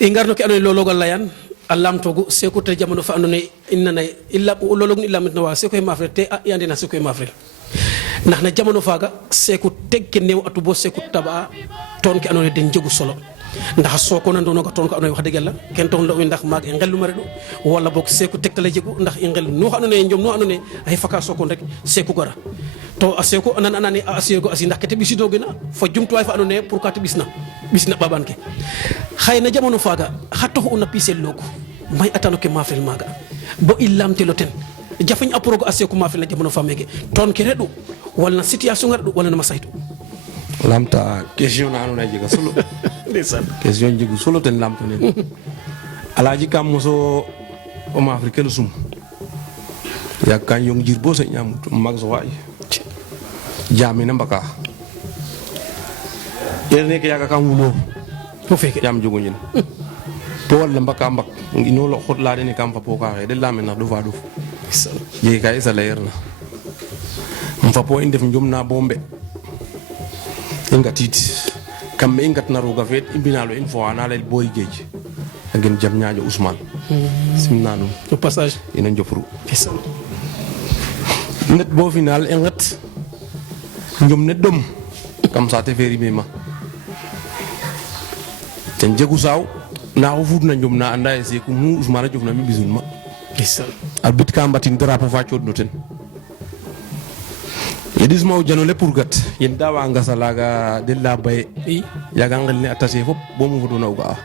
ingarno ke andone lologal layan allam togo seku te jamono fa andone inna illa lolog ni lamit na wa seku e mafre te yande na seku e mafre ndax na jamono faga seku tegke new atu bo seku taba ton ke andone den jogu solo ndax soko nan dono ko ton ko andone wax degel la ken ton lo ndax mag e ngelu mare do wala bok seku tektale jegu ndax e ngel no andone njom no andone ay faka soko rek seku gora to aseku anan anani asego asi ndax kete bisido gena fo jumtu way fa andone pour ka te bisna babanke xayna jamono faga hatto on pisel loko may atano ke mafel maga bo illam teloten jafagn aprogo aseku mafel jamono famege ton ke redu wala situation redu wala na masayto lamta question na anona jiga solo ndesan question jigu solo ten lamto nen alaji kam muso o ma africain sum yakkan yong jirbo se nyam mag so way jamina mbaka yerne ke yaga kam wulo to feke jam jogo ñin to wala mbaka mbak ngino lo xot la deni kam fa poka de la men na do fa do je kay sa leerna mfa po indef njumna bombe ingatit kam be ingat na roga fet imbinalo info ana lel boy geej ngeen jam ñaajo Ousmane simnanu au passage ina njofru net bo final engat njum ne dom kam sa te feri bima ten jegu saw na ko fudna njum na anda e se ko mu Ousmane jofna mi bisun ma albit ka mbatin drapeau fa ciodno ten yedis maw jano le pour gat yen dawa ngasa laga de la bay ya gangal ni attaché fop bo mu vodona uga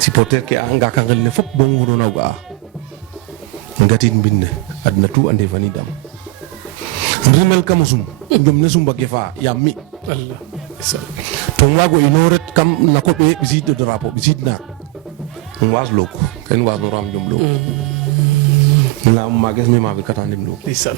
supporter ke anga kangal ne fop bo mu vodona uga ngatin binne adna tu ande fani dam rimel kamusum njom ne sumba gefa yammi Allah to wago inoret kam na ko be visite de drapeau visite na was loko ken was no ram jom loko la mages mi ma bi katandim loko ndesan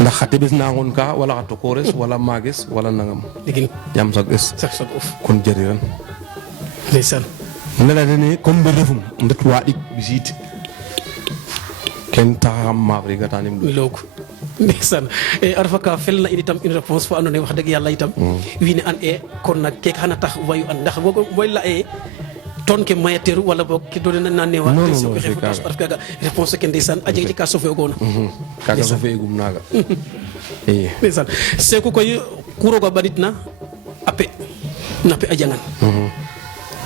ndax xate bes na ngon ka wala xato kores wala mages wala nangam digin yam sak es sak of kon jeriran ndesan nela dene comme be refum ndet wadik visite ken taxam ma bi katandim loko ndesan e arfaka felna initam une réponse fa andone wax deug yalla itam wini an e kon nak ke xana tax wayu an ndax boy la e ton ke mayateru wala bok ki do na newa so ko xef parce que réponse ke ndesan aje ci ka sofé gona kaga sofé gum naga ndesan c'est ko koy kuro go baditna ape nape ajangan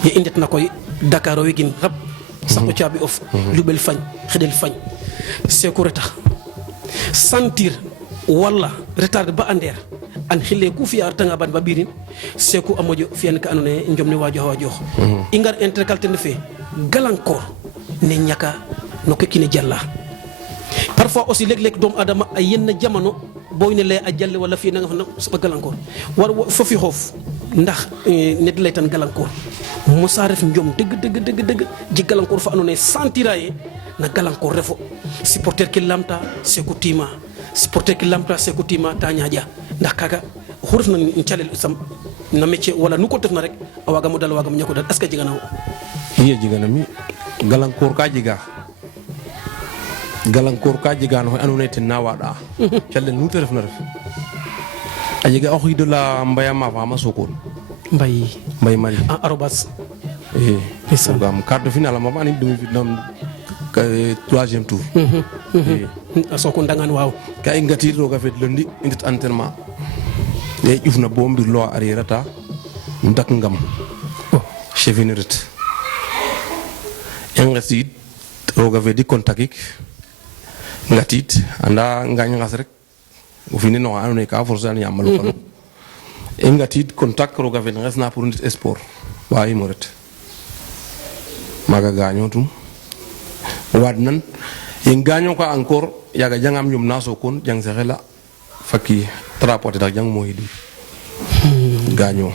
ye indet na koy Dakar o wigin rap sako ciabi of lubel fagn xedel fagn c'est ko retax sentir wala retard ba ander an xile ku fi artanga ban babirin seku amojo fiyan ka anone njomne wajo ingar intercalte ne fe galankor ne ñaka no ko kine jalla parfois aussi leg dom adama ay yenn jamono boy ne lay a jalle wala fi nga fa galankor war fofi xof ndax net lay tan galankor musa ref njom deug ji galankor fa anone sentiraye na galankor refo supporter ki lamta seku tima supporter ki lamta seku tima ta ñaaja ndax kaga xuruf na cialel sam na métier wala nu ko def na rek awaga mo dal waga mo ñako dal est ce que jigana iya jigana mi galankor ka jiga no anu nete na wada cialel nu te ref na ref ajiga o xido la mbaya ma fa ma sokon mbay mari arobas programme quart de finale ma ani demi finale troisième tour sokon dangan waaw ka ingati roga fet lundi indet entraînement e ƴufna bo mbir lo arirata ndak ngam cheviniret engasit roga fe di kontakik ngatit anda ngañ ngas rek o fini no anu ka forcer an yamalo ko engatit contact roga fe ngasna pour nit sport wa imoret maga gañotum wadnan en gaño ko encore yaga jangam ñum naso kon jang se xela fakki trapote dak jang moyidi gaño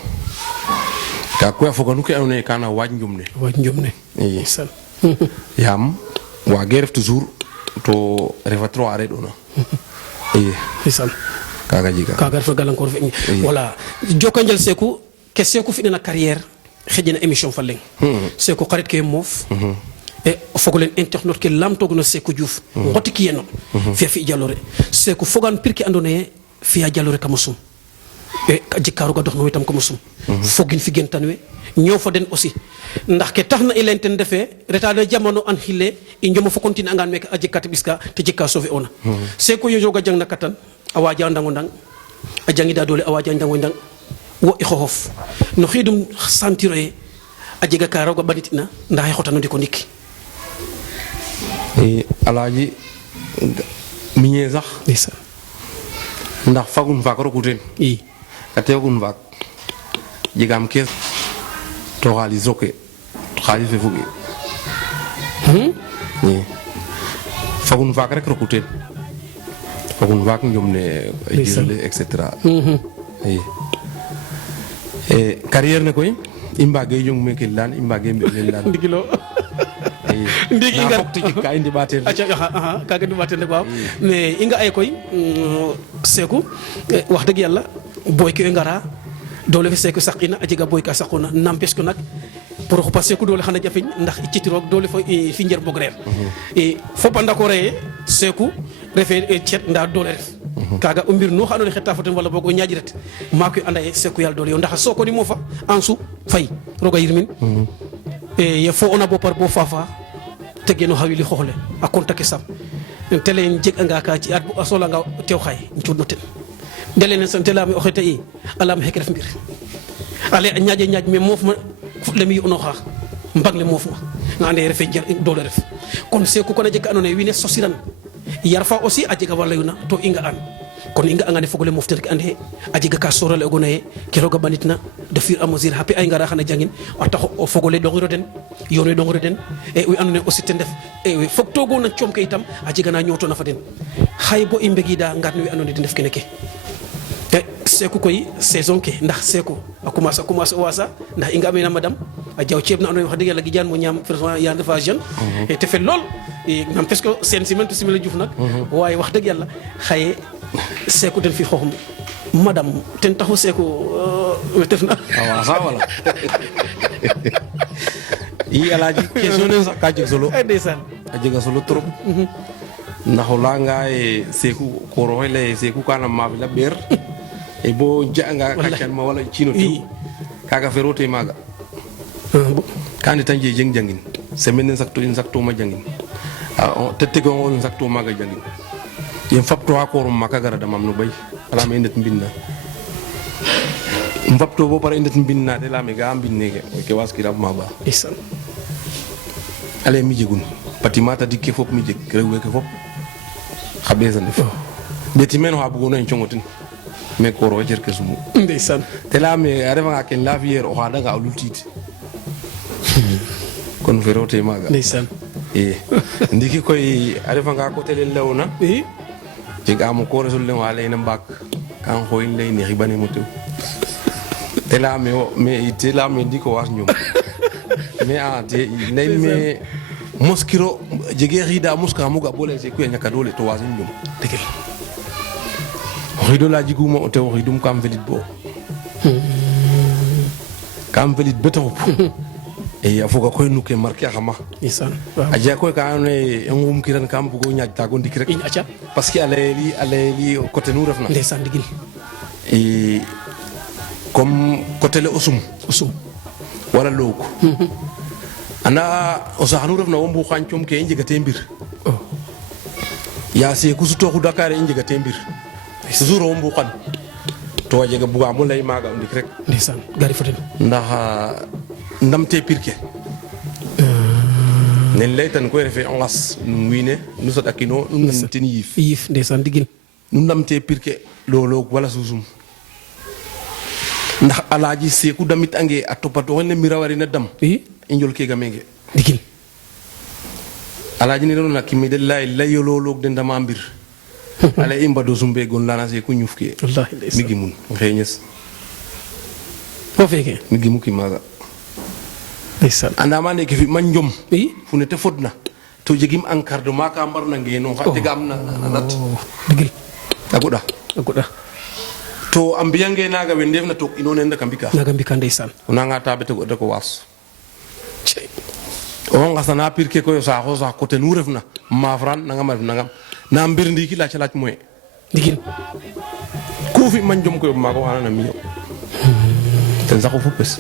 ka ko fo ko ke anu kana wajjum ne sal yam wa geref toujours to refatro are do na sal kaga jiga kaga fa galankor fi wala jokanjal seku ke seku fi na carrière xejena émission fa leng seku xarit ke mof e fogolen internet ke lamto no seku diouf ngoti ki yeno fi jallore seku fogan pirki andone fi jallore kamusum e jikkaaru ga dox no itam ko musum fogin fi gentan we ñoo fa den aussi ndax ke tax na i leen ten defee retane jamono an xile i njomo fo continue angaan meke a jikka ɓiska te jikka sofe ona c'est que yo joga jang na katan a waja ndango ndang a jangida doole a waja ndango ndang wo i xoxof no xiidum sentiro ye a jega ka roga ɓanitina ndax i xotano ndiko ndik alaaji miñe sax ndeysaan ndax fagun faak roku teen i ka teegun faak jegaam kees to xaalis roke xaalis fe foge fagun faak rek roku teen fagun faak njom ne jirale et cetera i carrière ne koy i mbaage jong meke laan i mbaage mbi leen laan ndigilo ndiki na fok te jik ka i ndiɓa teen kaga ndiɓa teen rek waaw mais i nga ay koy Seeku wax dëgg yàlla boy ke i ngara doole fe Seeku saqina a jega boy ka saquna n'empêche que nak pour xupa Seeku doole xana jafeñ ndax i citiroog doole fo fi njer bog reer i fop a ndako reye Seeku refe cet nda doole ref kaga o mbir nu xa andoona yee xeta fo ten wala boog o ñaaƴ ret maak we anda ye Seeku yaal doole yo ndax a sokoni mofa Ansou Faye roga yirmin ye fo ona bo par bo fafa tegeno xa wili xoox le a compte ke sam tele jeg anga ka ci at bu a solanga tew xaye cuud no ten ndele ne sante leyame o xete i a leyam xeke ref mbir ale a ñaaƴe ñaaƴ me moof ma fuɗ le mi yo'nooxa mbag le moof ma nga ande refe doole ref kon Seeku kon a jeg ka andoona yee wiin we sosiran yar fa aussi a jega wa layuna to i nga'an kon i nga'anga ne fog ole mof ten rek ande a jega ka sorale ogoona ye ke roog a banitna de fur et à mesure xa pi ay ngara xana jangin a tax o fog ole ɗongiro den yoon we ɗongiro den e we andoona yee aussi ten ref we fog toogona coom ke itam a jega na ñootona fa den xaye bo i mbegida ngar ne we andoona yee den ndef kene ke Seeku koy saison ke ndax Seeku a commencer o waasa ndax i nga amee na madame a jaw ceeb na andoona yee wax dëgg yàlla gijaan mo ñaam vraiment yaa ndefa jeune te fel lool nam parce que seen semaine to simila Diouf nag waaye wax dëgg yàlla xaye Seeku den fi xooxum madame ten taxu Seeku wetef na a waasa wala i alaaji question ne sax ka jeg solo ndeysaan a jega solo trop ndax o layanga ye Seeku koor oxe lay Seeku kana maafel a ɓeer e bo ja'anga kaccan ma wala ciino tew kaga ferote maaga ka ndeta njejeng jangin semaine ne saktuma jangin te tegongo sakto maaga jangin yen fapto ha koorum maka gara damam no bay alame i ndet mbinna um fapto bo pare i ndet mbinna te leyame ga mbin neke ke waskiram ma ba ale mi jegun bâtiment tadik ke fop mi jeg rew weke fop xa ɓees a ndef ndeti meen oxa bugoona en congo ten mais koor oxe cerke sumu ndeysaan te leyame a refanga ken la fiyeer o xaadanga o lultiid kon ferote maaga ndeysaan i ndiiki koy a refanga coté le lewna i jegaam o koores ole wa layna mbaak kan xooyin lay ne xibanemo tew te leyame wo mais te leyame ndiiki o waas ñoom mais a te leyim me moskiro jege xiida moska muga bo lay Seeku a ñaka doole to waasin ñoom dëgg o xiido la jiguma o tew o xiidum kam felit bo kam felit beta xup e a foga koy nuke marqué axama ndeysaan a jega koy ka andoona yee ngum kiran kam bugo ñaaƴ taago ndik rek i aca parce que a layeli coté nu refna ndeysaan ndigil i comme coté le o sum wala loog anda o sax nu refna wo mbuxaan coom ke i njegate mbir ya Seeku sutooxu Dakar i njegate mbir toujours wo mbuxan to a jega bugaam o lay maaga o ndik rek ndeysaan gari fo den ndax ndamte pir ke nen laytan koy refe o ngas nun wiin we nu saɗakino nu nan ten yiif yiif ndeysaan ndigil nu ndamte pir ke looloog wala susum ndax alaaji Seeku damit ange a topatooxel ne mira warina dam i njol kega menge ndigil alaaji ne rona kimi de layo looloog de ndama mbir ale i mbado sumbe gon lana Seeku ñuf ke wallahi mi ndeysaan gimun xeeñes fo feeke mi gimu ki maaga ndeysaan andama neke fi ma njom i fu ne te fodna to jegim encadrement ka mbarna ngeno xa tegaam na nat ndigil a goɗa a goɗa to a mbiyange naaga we ndefna took ino nen reka mbika naaga mbika ndeysaan o nanga taɓe te ko waas cey o ngasana pir ke koy o saaxo saax coté nu refna maafran nangam a ref nangam na mbir ndiiki laac moyen ndigil ku fi man jom ko ma ko wana mi ten saxu fu pes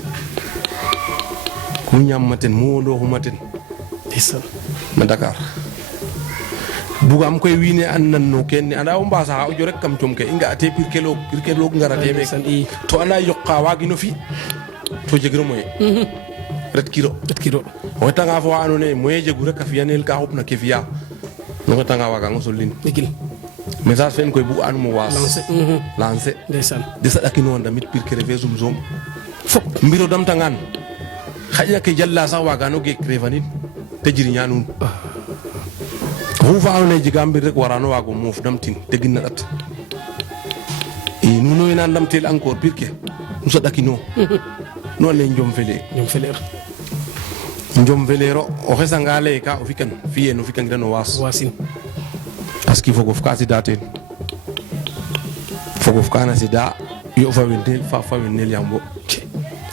ku ñam maten mo do hu maten ndeysaan ma Dakar buga am koy wiine an nan no ken anda o mbasa o jo rek kam com ke inga ate pirkelo ngarate me to anda yokka wagi no fi to jegiro moy ret kilo o tanga fo anu ne moy jegu rek afiyanel ka hopna ke fiya no tanga waga ngosolin degil message fen koy bu anu mo was lancer ndeysaan de sadaki no ndamit pirkere fe zum fop mbiro dam tangan xajna ke jalla sax waga no ge krevanit te jiriña nun hu fa awne jiga mbir rek warano wago moof damtin te ginna dat nuno ina damtel encore pirke musa dakino no le njom felero o xesanga le ka o fikan fiye no fikan dano wasin parce que fogof ka si daten fogof kana sida yo fa wendel yambo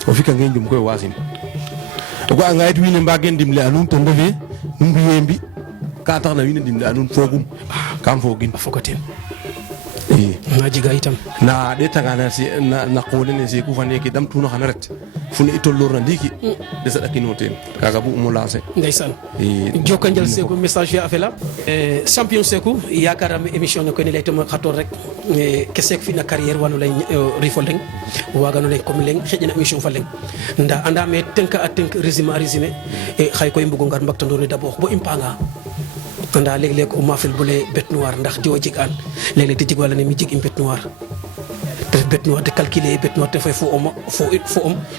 o fikan ngi njom koy wasin ko anga et wine mbagen dimle anum to ndefe num yembi ka tax na wine dimle anum fogum kam fogin fokaten na jiga itam na de tangana si na qole ne si ku fane ki dam tuno xanaret fu ne itolor na ndiki de sa dakino ten kaga bu mu lancer ndaysan jokanjal Seku message ya afela champion Seku yakaram émission ne ko ni lay tam xator rek kesek fi na carrière wanu lay rifoleng waga no lay comme leng xejna émission fa leng nda anda me tenka atenk résumé xay koy mbugo ngar mbaktando ne d'abord bo impanga anda leg o mafel bule bête noire ndax diwo jik an leg te jik wala ne mi jik bête noire bête noire de calculer bête noire te fay fo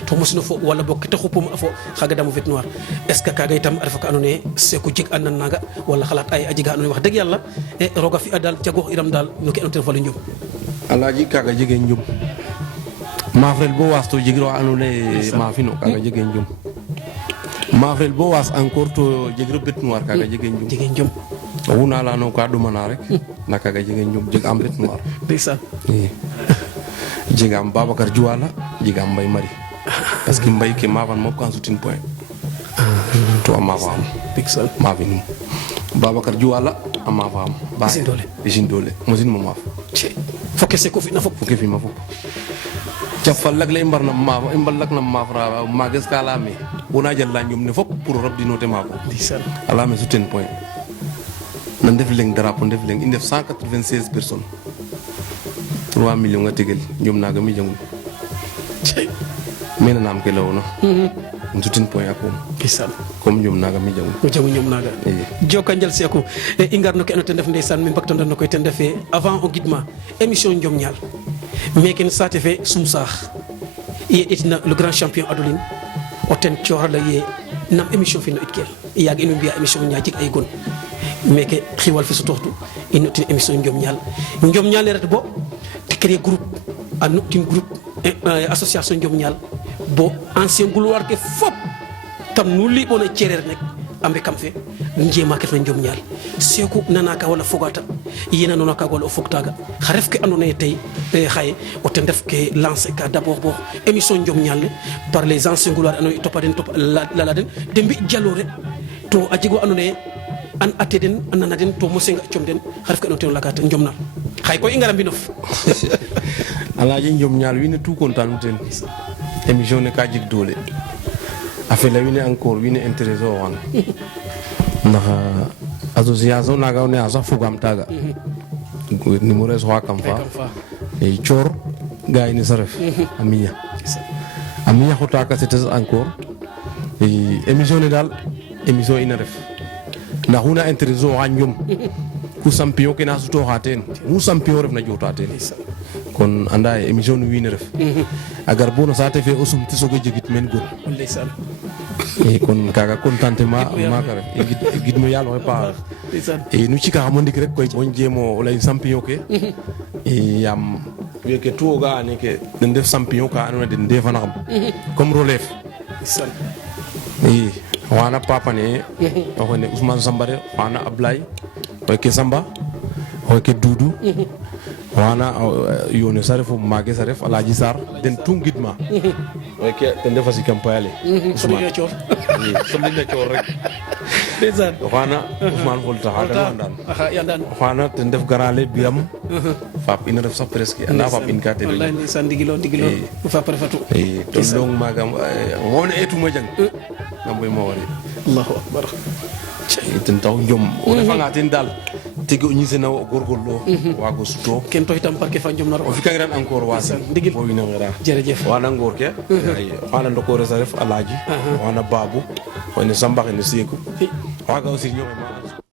to musino fo wala bok te xupum fo xaga damu bête noire est ce que kaga itam arfa ka anone Seku jik an nan naga wala xalat ay ajiga anone wax deug yalla roga fi adal jago iram dal no ke anone fa la ñum alaji kaga jige ñum mafrel bo wasto jigro anone ma fino kaga jige ñum mafrel bo was encore to jigro bête noire kaga jige ñum wuna la no ka duma na rek naka ga jige ñum jig am bête noire ndaysan jigam Babacar Juwala jigam Mbay Mari parce que Mbay ke mafan mo kan sutin point to ama fam pixel mafin Babacar Juwala ama fam ba isin dole mosin mo maf fokke Seku fi na fop fokke fi ma fop cafal lak lay mbarna ma imbal lak na mafra ma ges kala me wona jalla ñum ne fop pour rabdi noté ma ko ndaysan ala me sutin point nan def leng drapeau def leng indef 196 personnes 3 millions nga tegel ñom naga mi jangul mena nam ke lawno ndutin point akom ndaysan comme ñom naga mi jangul ñom naga jokanjal Seku ingar no ke no ten def ndaysan mi mbakto no koy ten defé avant o guidma émission ñom ñal meken sate fe sum sax ye etna le grand champion Adoline o ten ciora la ye nam émission fi no itkel yag inu biya émission ñaajik ay gon meke xiwal fi su toxtu inu tin émission ñom ñal ret bo te créer groupe anu tin groupe association ñom ñal bo ancien gloire ke fop tam nu li bona cerer nek ambe kam fe njema ket na ñom ñal Seku nanaka wala fogata yena nona ka wala fogtaga xaref ke andone tay xaye o ten def ke lancer ka d'abord bo émission ñom ñal par les anciens gloires anu topaden top la den dembi jallore to ajigo andone an ateden ananaden to mosenga comden xaref ke no ten lakata ñom na xay ko ingara mbinof alaji ñom ñal wi ne tout content ten émission ne ka jik dole afela wi ne encore wi ne intéressé o wan ndax association naga ne asa fogam taga numéro so kam fa e chor gaay ni saref amiya xota ka c'était encore émission ne dal émission ina ref ndax una intéressé o ñom ku sampion ke na suto haten mu sampion ref na jota ten kon anda émission wi ne ref agar bono sate fe osum ti sogo jigit men gon ndaysan kon kaga contentement maka ref gidmo yalla pa nu ci ka xamondi rek koy bon jemo lay champion ke yam weke tuoga ne ke den def champion ka anu den defana xam comme relève wana papa ne o ne Ousmane Sambare wana Ablay koy ke Samba o ke dudu wana yone saref mage saref alaji sar den tungidma o ke den defa si campagne so ñu cior so li na cior rek ndeysaan wana Ousmane Volta hada ndan yandan wana den def garale biam fap ina def sax presque anda fap in ka te wallahi ndeysaan digilo fa prefatu to long magam wona etu mo jang namboy mo wari allahu akbar ten taw jom o defa nga ten dal tigi ñi sena gorgollo wago suto ken to itam parke fa jom na o fi kangiran encore wasa digil bo ina ngara jërëjëf wana ngor ke wana ndoko resaref alaji wana babu woni sambax ni siku waga aussi ñoy ma